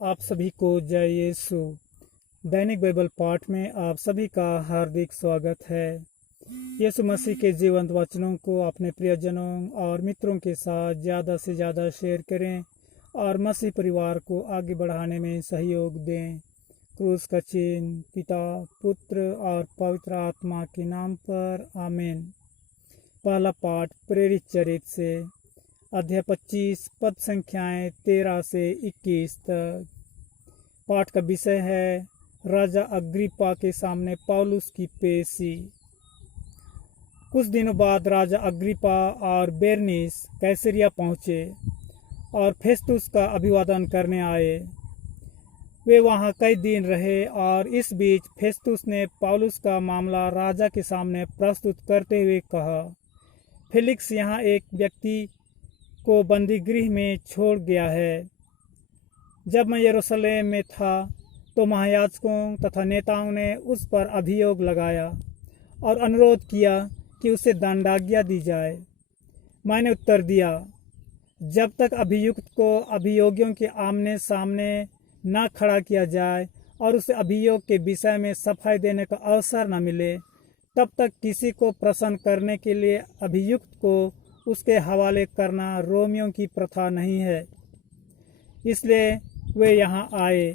आप सभी को जय यीशु। दैनिक बाइबल पाठ में आप सभी का हार्दिक स्वागत है। यीशु मसीह के जीवंत वचनों को अपने प्रियजनों और मित्रों के साथ ज़्यादा से ज़्यादा शेयर करें और मसीह परिवार को आगे बढ़ाने में सहयोग दें। क्रूस का चिन्ह पिता, पुत्र और पवित्र आत्मा के नाम पर आमीन। पहला पाठ प्रेरित चरित्र से, अध्याय 25 पद संख्याएं 13 से 21 तक। पाठ का विषय है राजा अग्रिप्पा के सामने पौलुस की पेशी। कुछ दिनों बाद राजा अग्रिप्पा और बेरनीस कैसरिया पहुँचे और फेस्तुस का अभिवादन करने आए। वे वहाँ कई दिन रहे और इस बीच फेस्तुस ने पौलुस का मामला राजा के सामने प्रस्तुत करते हुए कहा, फेलिक्स यहाँ एक व्यक्ति को बंदीगृह में छोड़ गया है। जब मैं यरूशलेम में था तो महायाजकों तथा नेताओं ने उस पर अभियोग लगाया और अनुरोध किया कि उसे दंडाज्ञा दी जाए। मैंने उत्तर दिया, जब तक अभियुक्त को अभियोगियों के आमने सामने न खड़ा किया जाए और उसे अभियोग के विषय में सफाई देने का अवसर न मिले, तब तक किसी को प्रसन्न करने के लिए अभियुक्त को उसके हवाले करना रोमियों की प्रथा नहीं है। इसलिए वे यहाँ आए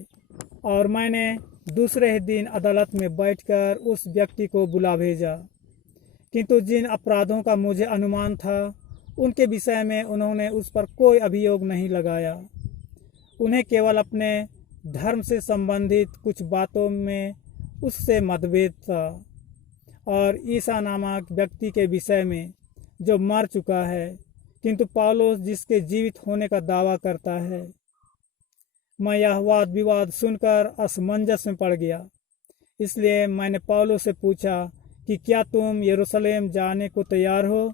और मैंने दूसरे ही दिन अदालत में बैठकर उस व्यक्ति को बुला भेजा। किंतु जिन अपराधों का मुझे अनुमान था उनके विषय में उन्होंने उस पर कोई अभियोग नहीं लगाया। उन्हें केवल अपने धर्म से संबंधित कुछ बातों में उससे मतभेद था और ईसा नामक व्यक्ति के विषय में जो मर चुका है, किंतु पौलुस जिसके जीवित होने का दावा करता है। मैं यह वाद विवाद सुनकर असमंजस में पड़ गया। इसलिए मैंने पौलुस से पूछा कि क्या तुम यरूशलेम जाने को तैयार हो,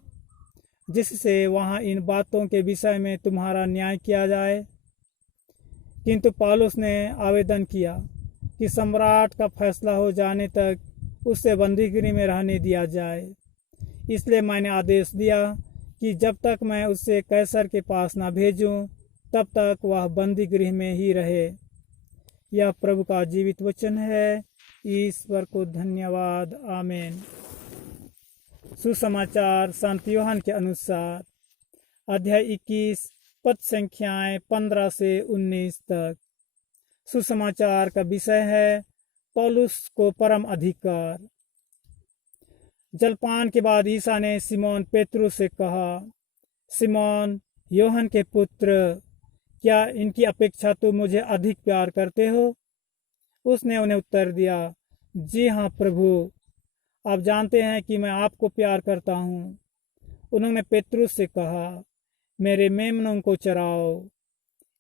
जिससे वहाँ इन बातों के विषय में तुम्हारा न्याय किया जाए। किंतु पौलुस ने आवेदन किया कि सम्राट का फैसला हो जाने तक उसे बंदीगृह में रहने दिया जाए। इसलिए मैंने आदेश दिया कि जब तक मैं उसे कैसर के पास न भेजूं, तब तक वह बंदी गृह में ही रहे। यह प्रभु का जीवित वचन है। ईश्वर को धन्यवाद। आमीन। सुसमाचार संत यूहन्ना के अनुसार, अध्याय 21 पद संख्याएं 15 से 19 तक। सुसमाचार का विषय है पौलुस को परम अधिकार। जलपान के बाद ईसा ने सिमोन पेतरुस से कहा, सिमोन यूहन्ना के पुत्र, क्या इनकी अपेक्षा तुम मुझे अधिक प्यार करते हो? उसने उन्हें उत्तर दिया, जी हाँ प्रभु, आप जानते हैं कि मैं आपको प्यार करता हूँ। उन्होंने पेतरुस से कहा, मेरे मेमनों को चराओ।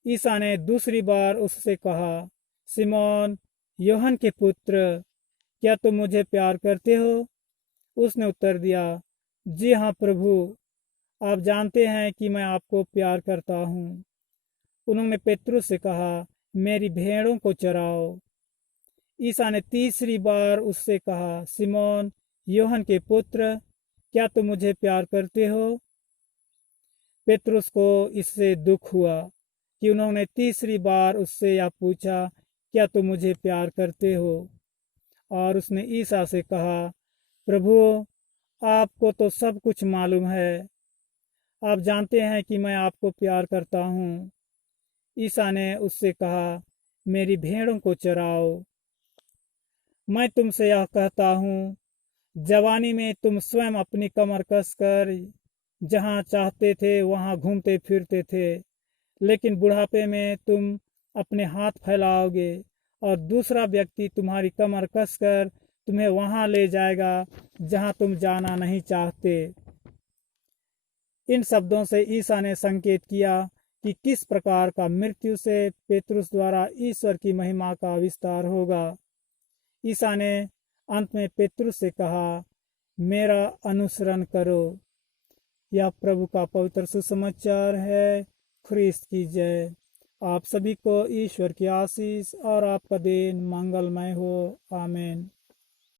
ईसा ने दूसरी बार उससे कहा, सिमोन यूहन्ना के पुत्र, क्या तुम मुझे प्यार करते हो? उसने उत्तर दिया, जी हाँ प्रभु, आप जानते हैं कि मैं आपको प्यार करता हूँ। उन्होंने पेतरुस से कहा, मेरी भेड़ों को चराओ। ईसा ने तीसरी बार उससे कहा, सिमोन यूहन्ना के पुत्र, क्या तुम मुझे प्यार करते हो? पेतरुस को इससे दुख हुआ कि उन्होंने तीसरी बार उससे यह पूछा, क्या तुम मुझे प्यार करते हो? और उसने ईसा से कहा, प्रभु, आपको तो सब कुछ मालूम है। आप जानते हैं कि मैं आपको प्यार करता हूँ। ईसा ने उससे कहा, मेरी भेड़ों को चराओ। मैं तुमसे यह कहता हूँ, जवानी में तुम स्वयं अपनी कमर कसकर जहाँ चाहते थे वहाँ घूमते फिरते थे, लेकिन बुढ़ापे में तुम अपने हाथ फैलाओगे और दूसरा व्यक्ति तुम्हारी कमर कसकर तुम्हें वहां ले जाएगा जहां तुम जाना नहीं चाहते। इन शब्दों से ईसा ने संकेत किया कि किस प्रकार का मृत्यु से पेतरुस द्वारा ईश्वर की महिमा का विस्तार होगा। ईसा ने अंत में पेतरुस से कहा, मेरा अनुसरण करो। यह प्रभु का पवित्र सुसमाचार है। ख्रीस्त की जय। आप सभी को ईश्वर की आशीष और आपका दिन मंगलमय हो। आमीन।